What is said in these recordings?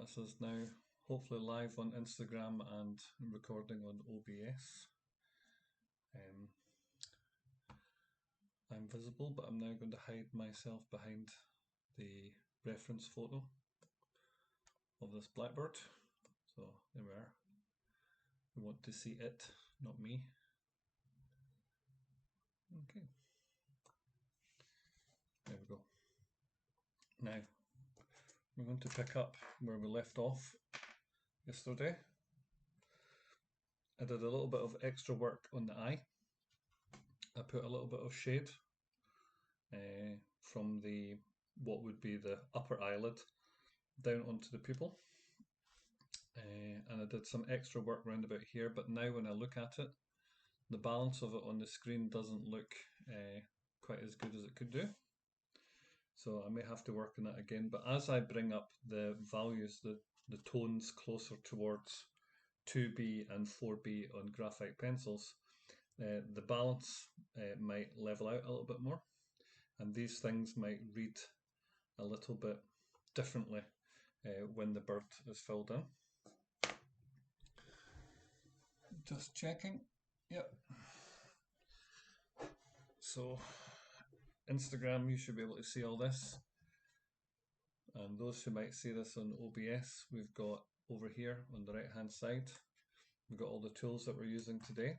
This is now hopefully live on Instagram and recording on OBS. I'm visible, but I'm now going to hide myself behind the reference photo of this blackbird. So there we are. We want to see it, not me. Okay. There we go. Now, we're going to pick up where we left off yesterday. I did a little bit of extra work on the eye. I put a little bit of shade from what would be the upper eyelid down onto the pupil. And I did some extra work around about here, but now when I look at it, the balance of it on the screen doesn't look quite as good as it could do. So I may have to work on that again, but as I bring up the values, the tones closer towards 2B and 4B on graphite pencils, the balance might level out a little bit more, and these things might read a little bit differently when the bird is filled in. Just checking. Yep. So Instagram, you should be able to see all this, and those who might see this on OBS, we've got over here on the right hand side, we've got all the tools that we're using today.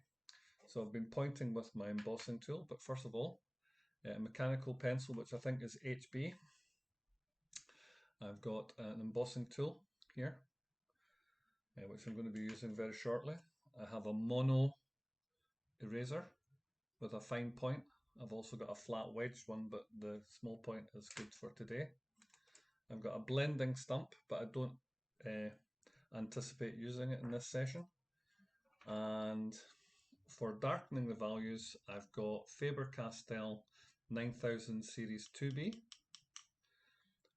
So I've been pointing with my embossing tool, but first of all, a mechanical pencil, which I think is HB. I've got an embossing tool here, which I'm going to be using very shortly. I have a mono eraser with a fine point. I've also got a flat wedged one, but the small point is good for today. I've got a blending stump, but I don't anticipate using it in this session. And for darkening the values, I've got Faber-Castell 9000 Series 2B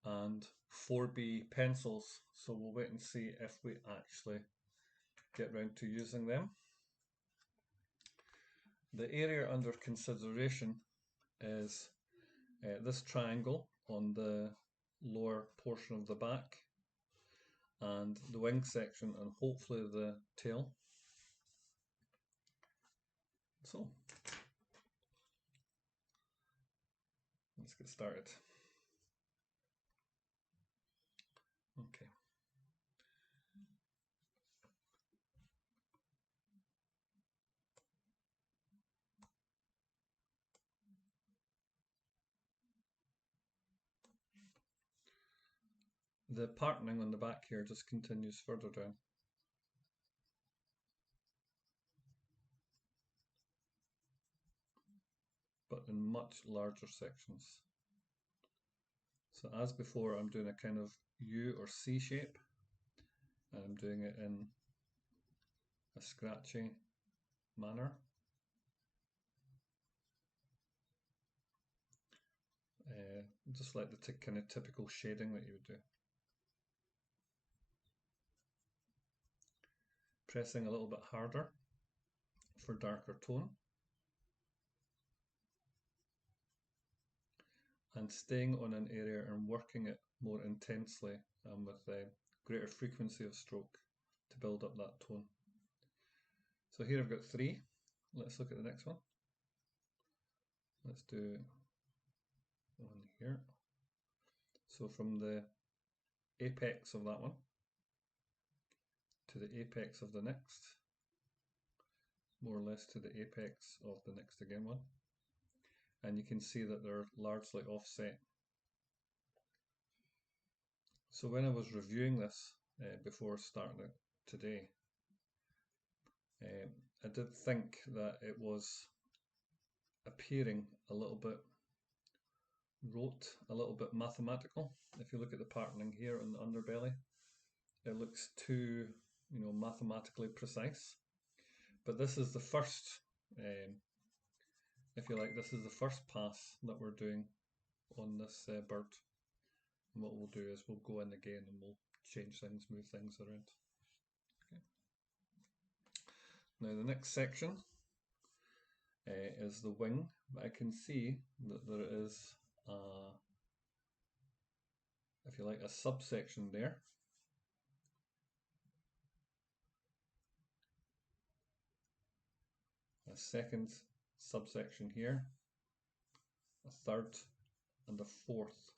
and 4B pencils. So we'll wait and see if we actually get round to using them. The area under consideration is this triangle on the lower portion of the back and the wing section and hopefully the tail. So let's get started. Okay. The patterning on the back here just continues further down. But in much larger sections. So as before, I'm doing a kind of U or C shape, and I'm doing it in a scratchy manner. Just like the kind of typical shading that you would do. Pressing a little bit harder for darker tone. And staying on an area and working it more intensely and with a greater frequency of stroke to build up that tone. So here I've got 3. Let's look at the next one. Let's do one here. So from the apex of that one to the apex of the next, more or less to the apex of the next again one. And you can see that they're largely offset. So when I was reviewing this before starting it today, I did think that it was appearing a little bit rote, a little bit mathematical. If you look at the patterning here on the underbelly, it looks too, mathematically precise. But this is the first, if you like, this is the first pass that we're doing on this bird. And what we'll do is we'll go in again and we'll change things, move things around. Okay. Now the next section is the wing. I can see that there is, if you like, a subsection there a second subsection here, a third and a fourth,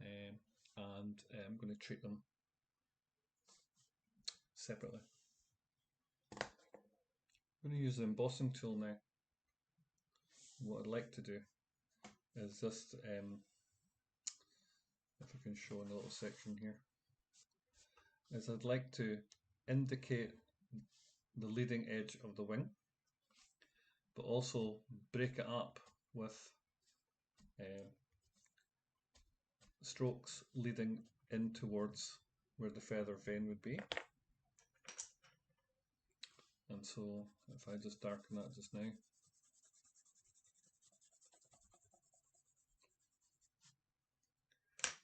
and I'm going to treat them separately. I'm going to use the embossing tool now. What I'd like to do is just, if I can show in a little section here, is I'd like to indicate the leading edge of the wing, but also break it up with strokes leading in towards where the feather vein would be. And so if I just darken that just now,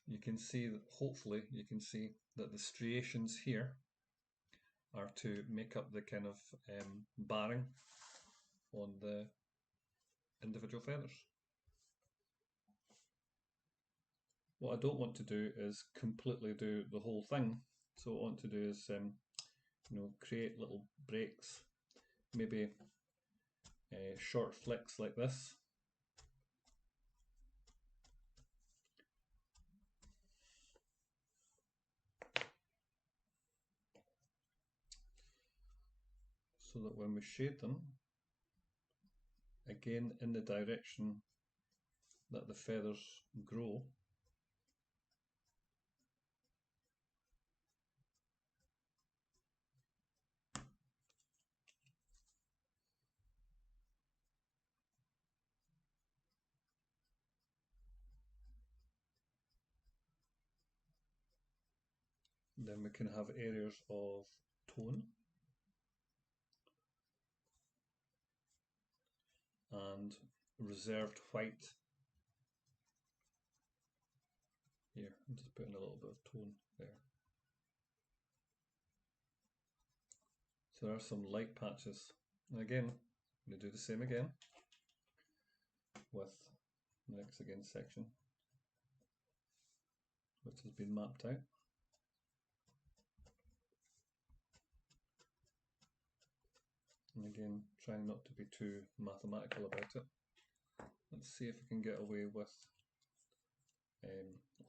you can see that, hopefully you can see that the striations here are to make up the kind of barring on the individual feathers. What I don't want to do is completely do the whole thing. So what I want to do is create little breaks, maybe short flicks like this. So that when we shade them, again in the direction that the feathers grow, then we can have areas of tone and reserved white. Here, I'm just putting a little bit of tone there. So there are some light patches. And again, I'm going to do the same again with the next section, which has been mapped out. And again, trying not to be too mathematical about it. Let's see if we can get away with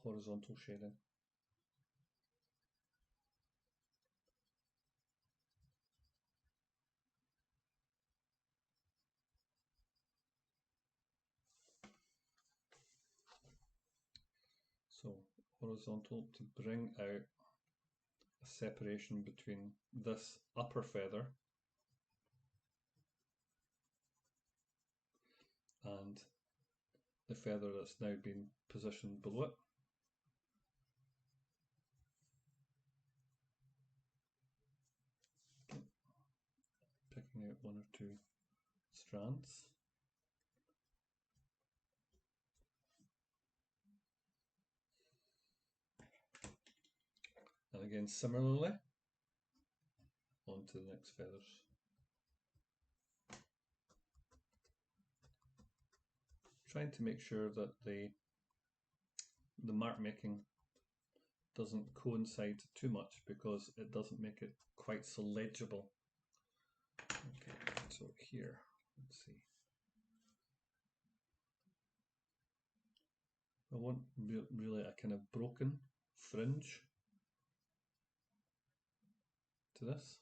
horizontal shading. So horizontal to bring out a separation between this upper feather and the feather that's now been positioned below it. Okay. Picking out one or two strands. And again, similarly, onto the next feathers. Trying to make sure that the mark making doesn't coincide too much, because it doesn't make it quite so legible. Okay, so here, let's see. I want really a kind of broken fringe to this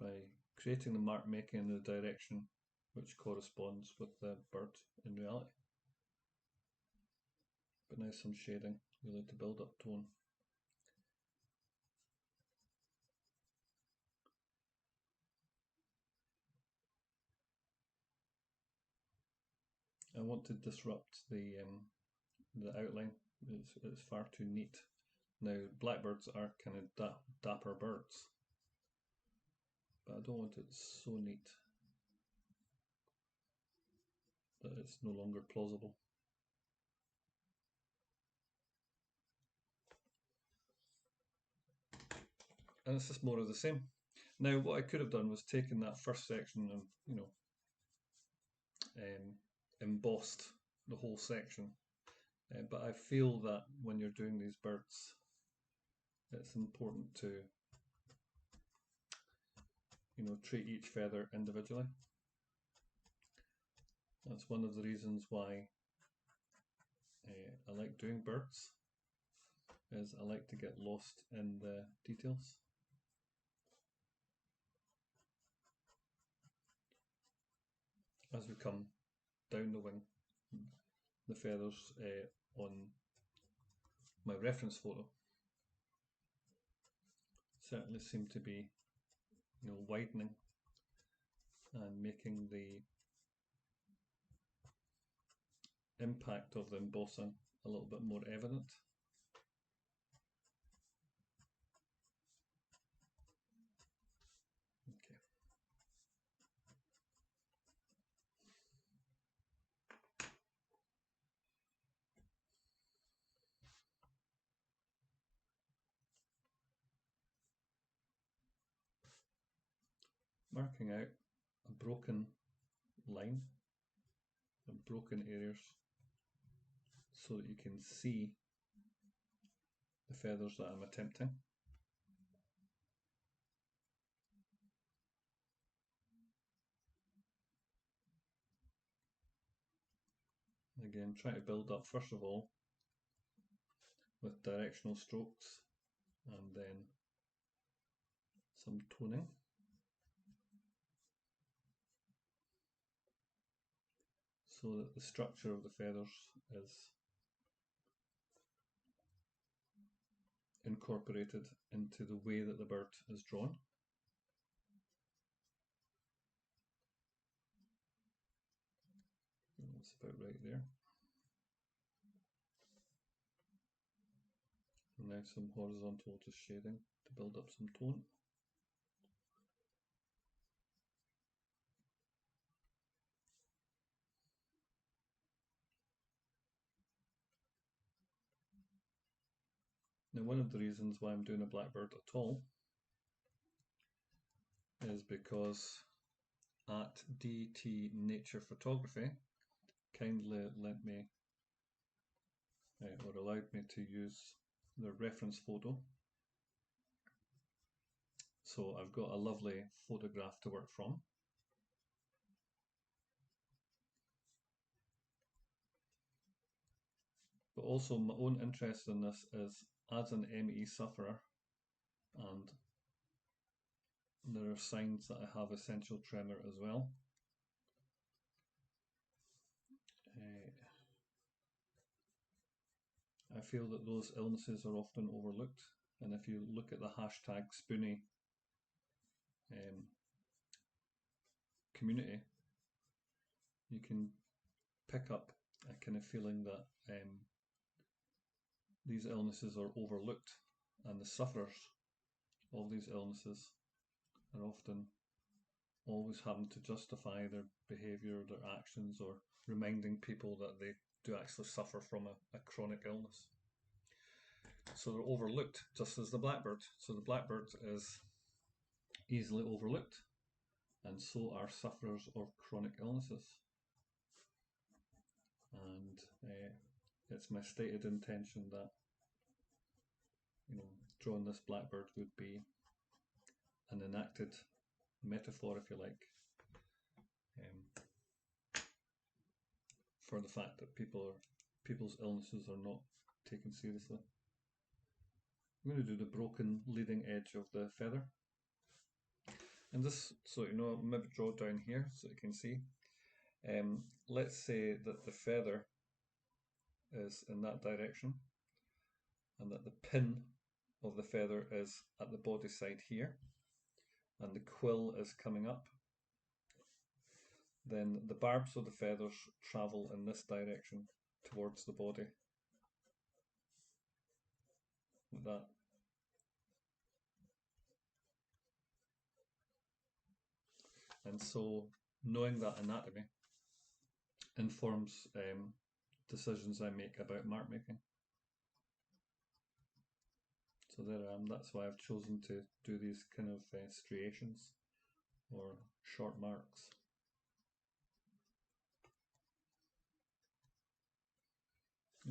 by creating the mark making in the direction which corresponds with the bird in reality. But now some shading, really, to build up tone. I want to disrupt the outline. It's far too neat. Now blackbirds are kind of dapper birds, but I don't want it so neat that it's no longer plausible. And it's just more of the same. Now what I could have done was taken that first section and embossed the whole section, but I feel that when you're doing these birds, it's important to treat each feather individually. That's one of the reasons why I like doing birds, is I like to get lost in the details. As we come down the wing, the feathers on my reference photo certainly seem to be widening and making the impact of the embossing a little bit more evident. Okay. Marking out a broken line and broken areas so that you can see the feathers that I'm attempting. Again, try to build up first of all with directional strokes and then some toning. So that the structure of the feathers is incorporated into the way that the bird is drawn. That's about right there. And now some horizontal just shading to build up some tone. Now, one of the reasons why I'm doing a blackbird at all is because at DT Nature Photography kindly lent me or allowed me to use their reference photo. So I've got a lovely photograph to work from. But also my own interest in this is as an ME sufferer, and there are signs that I have essential tremor as well. I feel that those illnesses are often overlooked, and if you look at the hashtag Spoonie community, you can pick up a kind of feeling that these illnesses are overlooked, and the sufferers of these illnesses are often always having to justify their behaviour, their actions, or reminding people that they do actually suffer from a chronic illness. So they're overlooked, just as the blackbird. So the blackbird is easily overlooked, and so are sufferers of chronic illnesses. And it's my stated intention that drawing this blackbird would be an enacted metaphor, if you like, for the fact that people's illnesses are not taken seriously. I'm going to do the broken leading edge of the feather. And this, so maybe draw down here so you can see. Let's say that the feather is in that direction and that the pin of the feather is at the body side here and the quill is coming up. Then the barbs of the feathers travel in this direction towards the body, like that. And so knowing that anatomy informs decisions I make about mark making. So there I am. That's why I've chosen to do these kind of striations or short marks.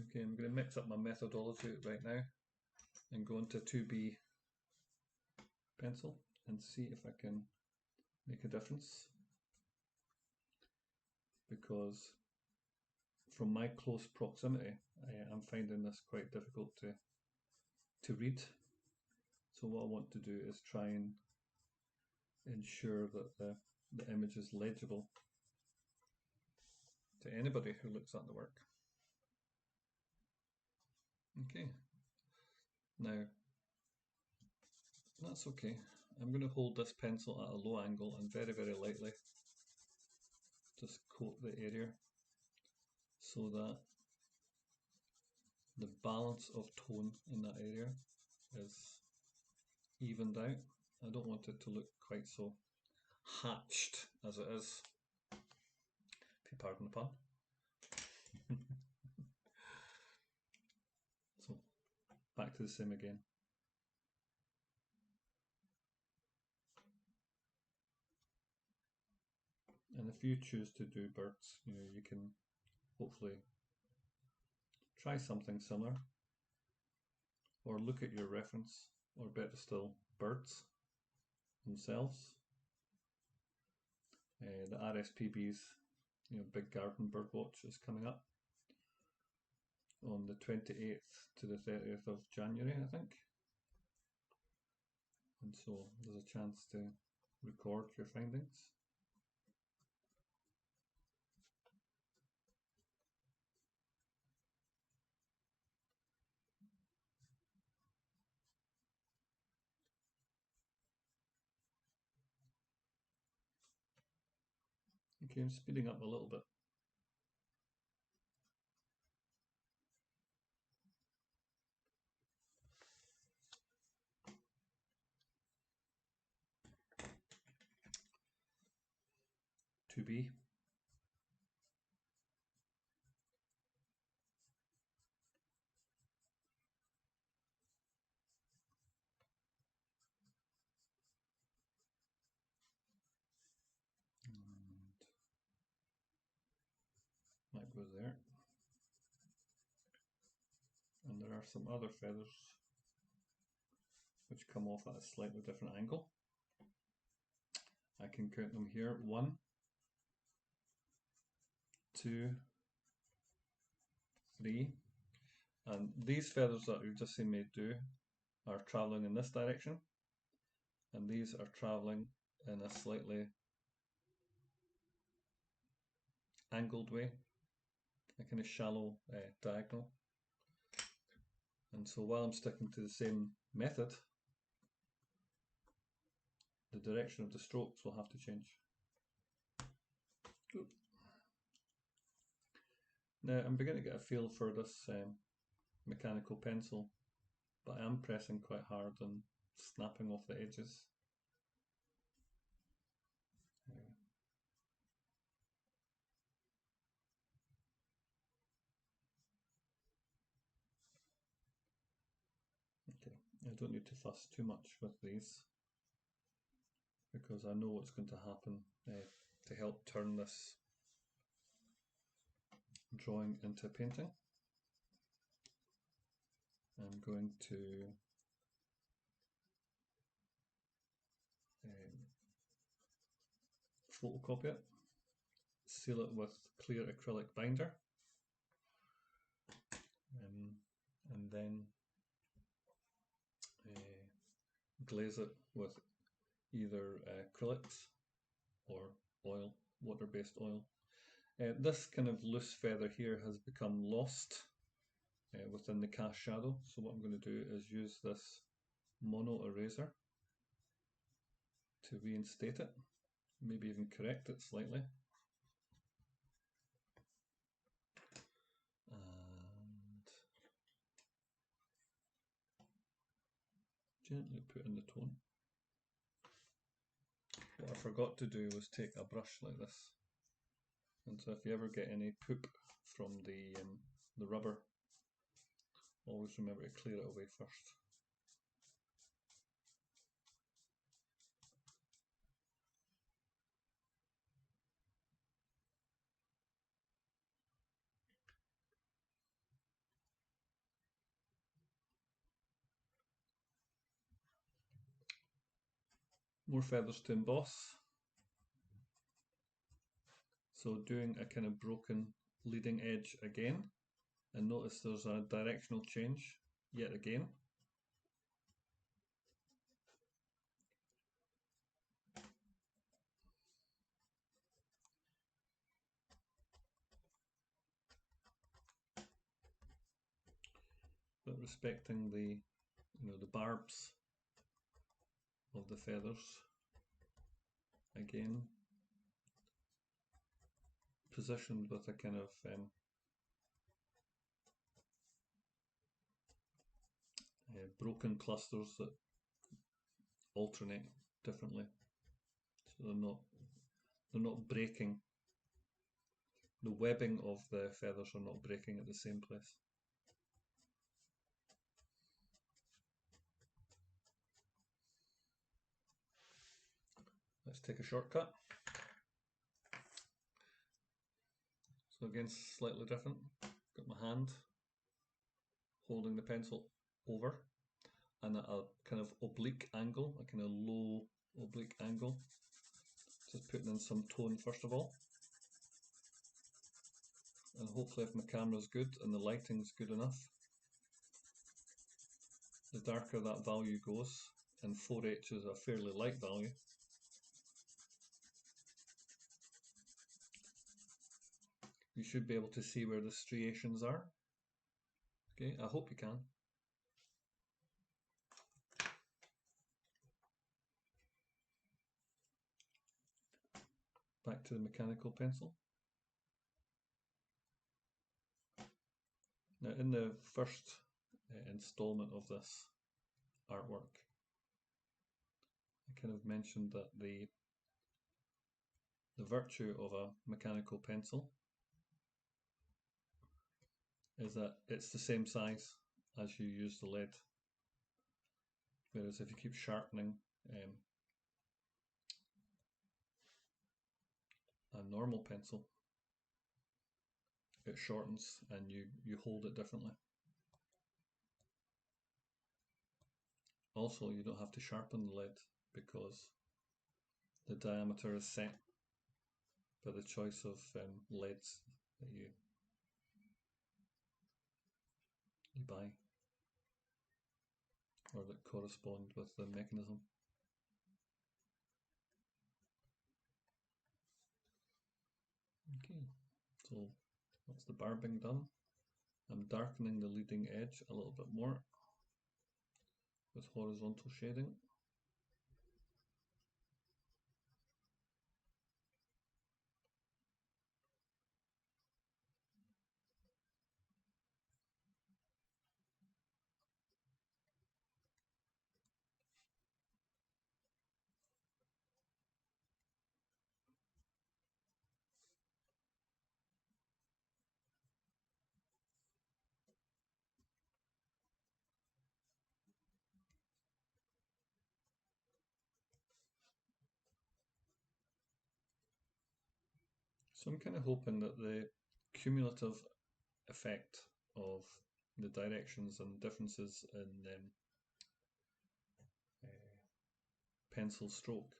Okay, I'm going to mix up my methodology right now and go into 2B pencil and see if I can make a difference, because from my close proximity, I'm finding this quite difficult to read. So what I want to do is try and ensure that the image is legible to anybody who looks at the work. Okay, now that's okay. I'm going to hold this pencil at a low angle and very, very lightly just coat the area so that the balance of tone in that area is evened out. I don't want it to look quite so hatched as it is, if you pardon the pun. So back to the same again. And if you choose to do birds, you can hopefully try something similar, or look at your reference, or better still, birds themselves. The RSPB's Big Garden Birdwatch is coming up on the 28th to the 30th of January, I think. And so there's a chance to record your findings. Okay, I'm speeding up a little bit. To be. And that goes there. And there are some other feathers which come off at a slightly different angle. I can count them here: 1, 2, 3. And these feathers that we've just seen me do are travelling in this direction, and these are travelling in a slightly angled way, a kind of shallow diagonal. And so while I'm sticking to the same method, the direction of the strokes will have to change. Oop. Now I'm beginning to get a feel for this mechanical pencil, but I am pressing quite hard and snapping off the edges. Okay, I don't need to fuss too much with these, because I know what's going to happen to help turn this drawing into painting. I'm going to photocopy it, seal it with clear acrylic binder, and then glaze it with either acrylics or oil, water-based oil. This kind of loose feather here has become lost within the cast shadow, so what I'm going to do is use this mono eraser to reinstate it, maybe even correct it slightly. And gently put in the tone. What I forgot to do was take a brush like this, and so if you ever get any poop from the rubber, always remember to clear it away first. More feathers to emboss. So doing a kind of broken leading edge again, and notice there's a directional change yet again. But respecting the the barbs of the feathers again, positioned with a kind of broken clusters that alternate differently, so they're not breaking. The webbing of the feathers are not breaking at the same place. Let's take a shortcut. So again, slightly different. Got my hand holding the pencil over and at a kind of oblique angle, a kind of low oblique angle. Just putting in some tone first of all. And hopefully if my camera's good and the lighting's good enough, the darker that value goes, and 4H is a fairly light value, you should be able to see where the striations are. Okay, I hope you can. Back to the mechanical pencil. Now in the first installment of this artwork, I kind of mentioned that the virtue of a mechanical pencil is that it's the same size as you use the lead. Whereas if you keep sharpening a normal pencil, it shortens and you hold it differently. Also, you don't have to sharpen the lead because the diameter is set by the choice of leads that you buy or that correspond with the mechanism. Okay, so that's the barbing done. I'm darkening the leading edge a little bit more with horizontal shading. So I'm kind of hoping that the cumulative effect of the directions and differences in pencil stroke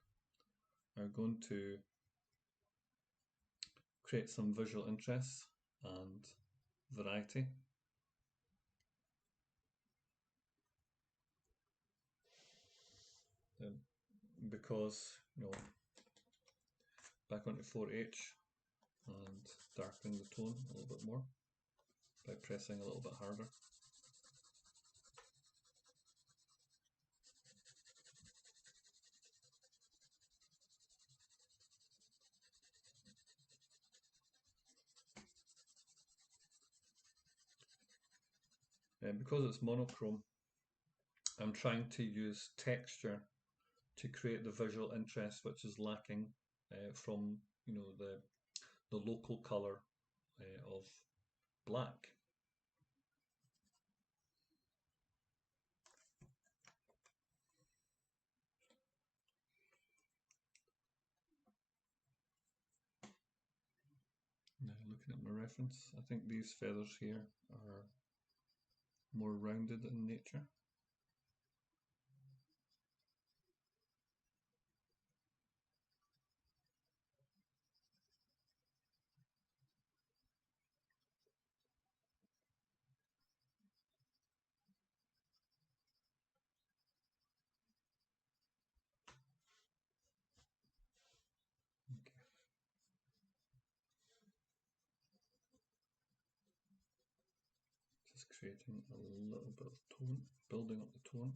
are going to create some visual interest and variety. Because, back onto 4H and darkening the tone a little bit more by pressing a little bit harder. And because it's monochrome, I'm trying to use texture to create the visual interest which is lacking from the local colour of black. Now looking at my reference, I think these feathers here are more rounded in nature. creating a little bit of tone, building up the tone.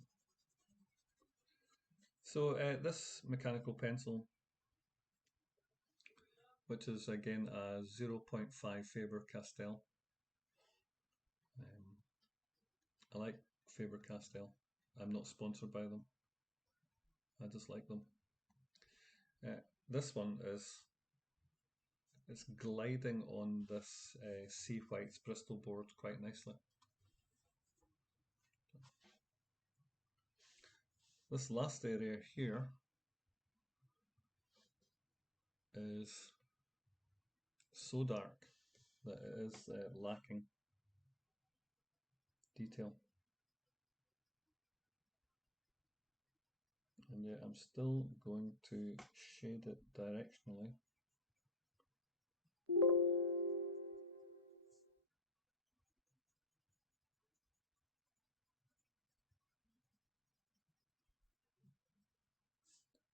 So this mechanical pencil, which is again a 0.5 Faber-Castell. I like Faber-Castell. I'm not sponsored by them. I just like them. This one is it's gliding on this Sea White's Bristol board quite nicely. This last area here is so dark that it is lacking detail. And yet I'm still going to shade it directionally.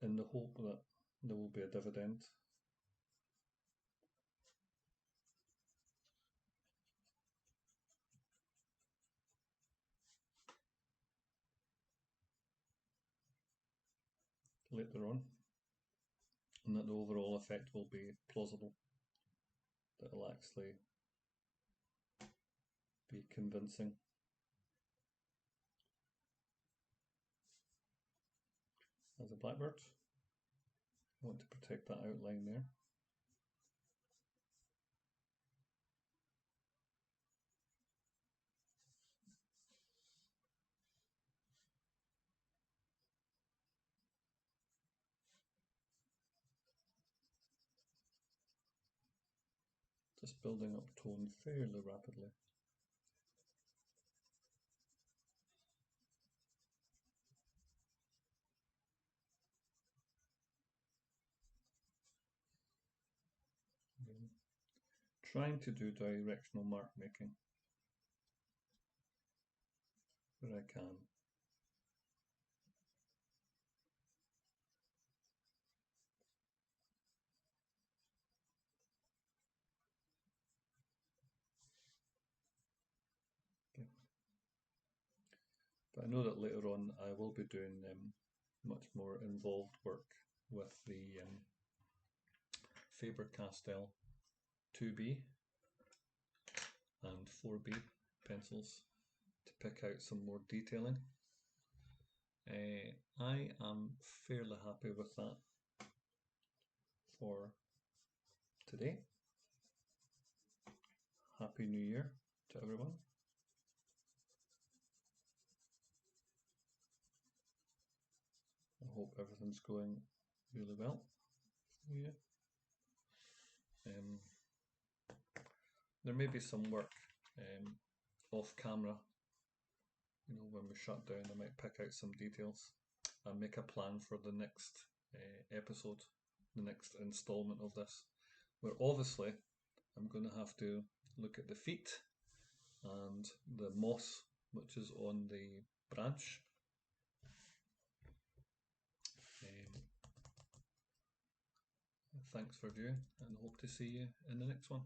In the hope that there will be a dividend. Later on, and that the overall effect will be plausible, that it'll actually be convincing. As a blackbird, I want to protect that outline there. Just building up tone fairly rapidly. Trying to do directional mark making where I can. Okay. But I know that later on I will be doing much more involved work with the Faber-Castell 2B and 4B pencils to pick out some more detailing. I am fairly happy with that for today. Happy New Year to everyone. I hope everything's going really well for you. There may be some work off camera. You know, when we shut down, I might pick out some details and make a plan for the next episode, the next installment of this, where obviously I'm going to have to look at the feet and the moss which is on the branch. Thanks for viewing and hope to see you in the next one.